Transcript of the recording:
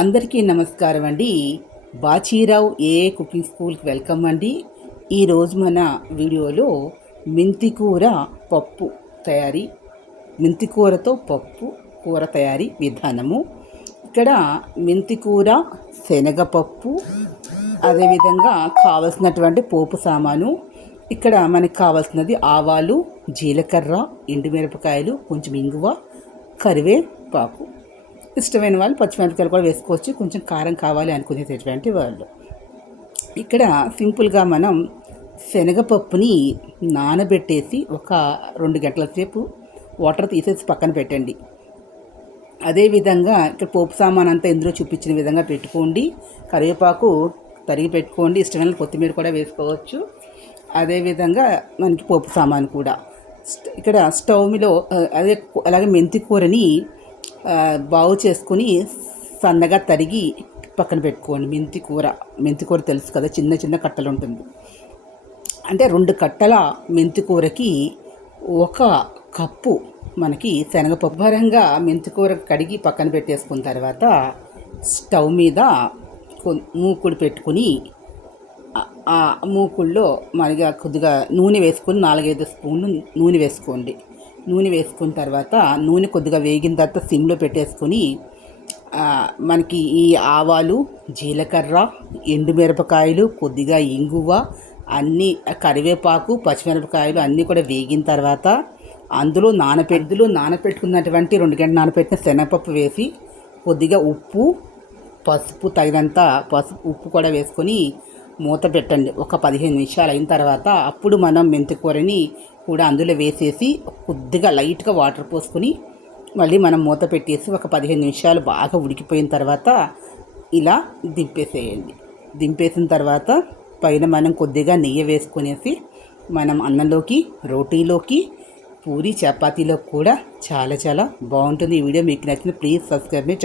అందరికీ నమస్కారం అండి. బాచీరావు ఏఏ కుకింగ్ స్కూల్కి వెల్కమ్ అండి. ఈరోజు మన వీడియోలో మెంతికూర పప్పు తయారీ, మెంతికూరతో పప్పు కూర తయారీ విధానము. ఇక్కడ మెంతికూర, శనగపప్పు, అదేవిధంగా కావలసినటువంటి పోపు సామాను. ఇక్కడ మనకి కావాల్సినది ఆవాలు, జీలకర్ర, ఎండుమిరపకాయలు, కొంచెం ఇంగువ, కరివేపాకు. ఇష్టమైన వాళ్ళు పచ్చిమిరపకాయలు కూడా వేసుకోవచ్చు, కొంచెం కారం కావాలి అనుకునేటటువంటి వాళ్ళు. ఇక్కడ సింపుల్గా మనం శనగపప్పుని నానబెట్టేసి ఒక 2 గంటల సేపు వాటర్ తీసేసి పక్కన పెట్టండి. అదేవిధంగా ఇక్కడ పోపు సామాన్ అంతా ఇందులో చూపించిన విధంగా పెట్టుకోండి. కరివేపాకు తరిగి పెట్టుకోండి, ఇష్టమైన కొత్తిమీర కూడా వేసుకోవచ్చు. అదేవిధంగా మనకి పోపు సామాన్ కూడా ఇక్కడ స్టవ్ మీద అలాగే మెంతి కూరని బాగు చేసుకొని సన్నగా తరిగి పక్కన పెట్టుకోండి. మెంతికూర తెలుసు కదా, చిన్న చిన్న కట్టలు ఉంటుంది. అంటే 2 కట్టల మెంతికూరకి 1 కప్పు మనకి శనగపప్పు. భరంగా మెంతికూర కడిగి పక్కన పెట్టేసుకున్న తర్వాత స్టవ్ మీద మూకుడు పెట్టుకుని ఆ మూకుల్లో మనగా కొద్దిగా నూనె వేసుకొని 4-5 స్పూన్లు నూనె వేసుకోండి. నూనె వేసుకున్న తర్వాత నూనె కొద్దిగా వేగిన తర్వాత సిమ్లో పెట్టేసుకొని మనకి ఈ ఆవాలు, జీలకర్ర, ఎండుమిరపకాయలు, కొద్దిగా ఇంగువ, అన్నీ కరివేపాకు, పచ్చిమిరపకాయలు అన్నీ కూడా వేగిన తర్వాత అందులో నానపెట్టుకున్నటువంటి 2 గంటలు నానపెట్టిన శనగపప్పు వేసి కొద్దిగా ఉప్పు, పసుపు తగినంత ఉప్పు కూడా వేసుకొని మూత పెట్టండి. ఒక 15 నిమిషాలు అయిన తర్వాత అప్పుడు మనం మెంతికూరని కూడా అందులో వేసేసి కొద్దిగా లైట్గా వాటర్ పోసుకొని మళ్ళీ మనం మూత పెట్టేసి ఒక 15 నిమిషాలు బాగా ఉడికిపోయిన తర్వాత ఇలా దింపేసేయండి. దింపేసిన తర్వాత పైన మనం కొద్దిగా నెయ్యి వేసుకునేసి మనం అన్నంలోకి, రోటీలోకి, పూరి, చపాతీలో కూడా చాలా చాలా బాగుంటుంది. ఈ వీడియో మీకు నచ్చింది, ప్లీజ్ సబ్స్క్రైబ్ మీ ఛానల్.